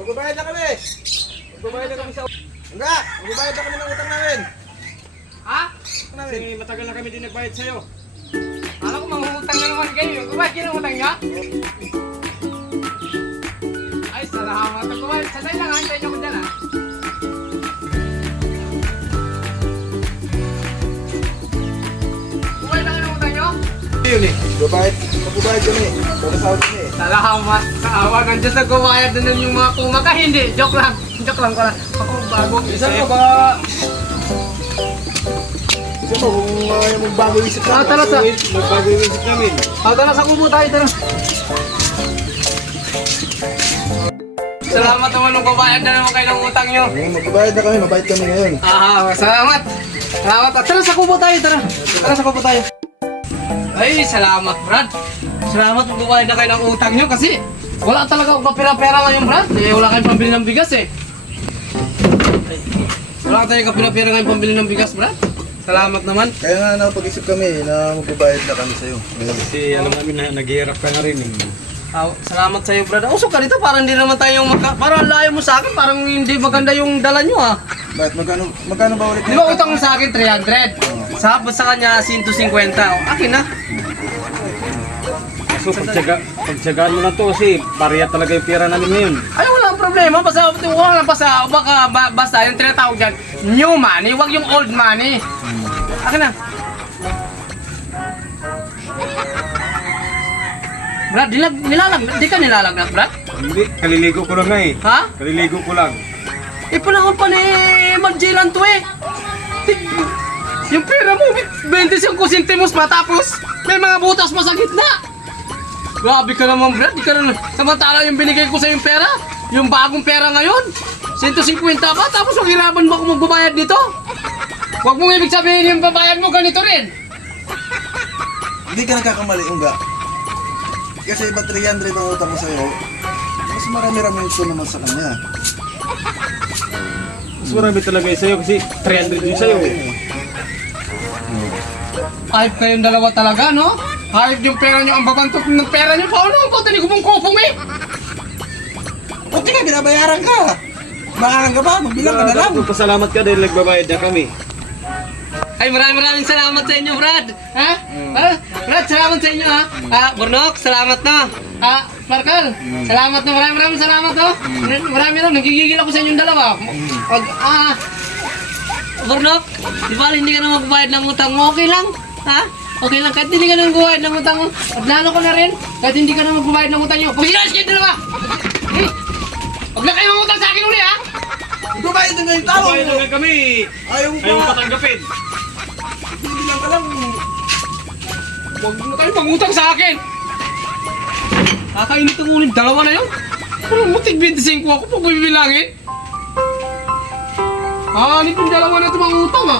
Magbabayad na kami! Magbabayad na kami sa... Enggak! Magbabayad na kami ng utang namin! Ha? Kasi matagal na kami din nagbayad sa'yo. Alam ko mangungutang na naman kayo. Kumain kayo ng utang niya? Ay, salamat. Kumain. Sanay lang, hantayin ako dyan ha. Kumain na kayo ng utang niyo? Yun eh. Magbabayad kami. Pagkasahod kami eh. Salamat sa awa ng Diyos na gumayad na yung mga kumaka. Hindi, joke lang. Joke lang ko lang. Ako bago. Isa mo ba? Isa mo kung yung bago isip namin. Tara sa... Bago isip namin. Tara sa kubo tayo. Tara. Salamat naman nung gumayad na naman kayo ng utang nyo. Magbabayad na kami. Mabait kami ngayon. Salamat. Salamat. Tara sa kubo tayo. Tara. Tara sa kubo tayo. Ay, salamat, Brad. Salamat kung gumayad na kayo ng utang nyo kasi wala talaga akong kapira-pera ngayon, Brad. Eh, wala kayong pambili ng bigas eh. Wala tayong kapira-pera ngayon pambili ng bigas, Brad. Salamat naman. Kaya nga napag-isip kami na magbabayad na kami sa'yo. Kasi alam namin na naghihirap ka na rin eh. Salamat sa'yo, Brad. Usok ka dito, parang hindi naman tayong parang layo mo sa akin, parang hindi maganda yung dala nyo, ha? Bakit? Magkano ba ulit? Di ba utang mo sa akin 300? Sa kanya 150. Akin na. So pagtsagaan mo na to kasi pareha talaga yung pera namin ngayon. Ay, walang problema. Basta yung tinatawag dyan, new money, wag yung old money. Akin na. Brad, di ka nilalagnat, Brad? Hindi, kaliligo ko lang nga eh. Ha? Kaliligo ko lang. Panahon pa ni Magjilan to eh. Yung pera mo, 25 centimos pa, tapos may mga butas pa sa gitna. Grabe ka naman, Brad. Di ka naman. Samantala yung binigay ko sa yung pera, yung bagong pera ngayon, 150 pa, tapos maghirapan mo ako magbabayad nito. Huwag mong ibig sabihin yung babayad mo ganito rin. Hindi ka nagkakamali, Unga. Kasi iba 300 ang utang ko sa'yo, mas marami-rami ito naman sa kanya. Mas marami talaga yung sa'yo kasi 300 din sa'yo eh. Hype kayong dalawa talaga, no? Hype yung pera nyo, ang babantok ng pera nyo. Paano ang pati ni kumong-kupong eh? Buti ka, binabayaran ka! Maarang ka ba? Magbilang ka na lang! Pasalamat ka dahil nagbabayad na kami. Ay, maraming salamat sa inyo, Brad. Ha? Brad, salamat sa inyo, ha? Bornok, salamat na. Markal, salamat na. Maraming salamat, no? Marami na. Nagigigil ako sa inyong dalawa. Bornok, di ba hindi ka na magbabayad ng utang mo? Okay lang? Ha? Okay lang, kahit hindi ka na magbabayad ng utang mo. At lalo ko na rin, kahit hindi ka na magbabayad ng utang nyo. Pusilas kayo dalawa! Huwag na kayo mangutang sa akin uli, ha? Magbabayad na nga yung tao! Nagbabayad na kami! Ayaw mo Ayaw mo pa! patanggapin! Bibilang ka lang! Huwag na kayo mangutang sa akin! Kakainit ang ulit, dalawa na yun. Pero mutig 25 ako pag bibilangin. Hanip yung dalawa na ito mga utang, ha?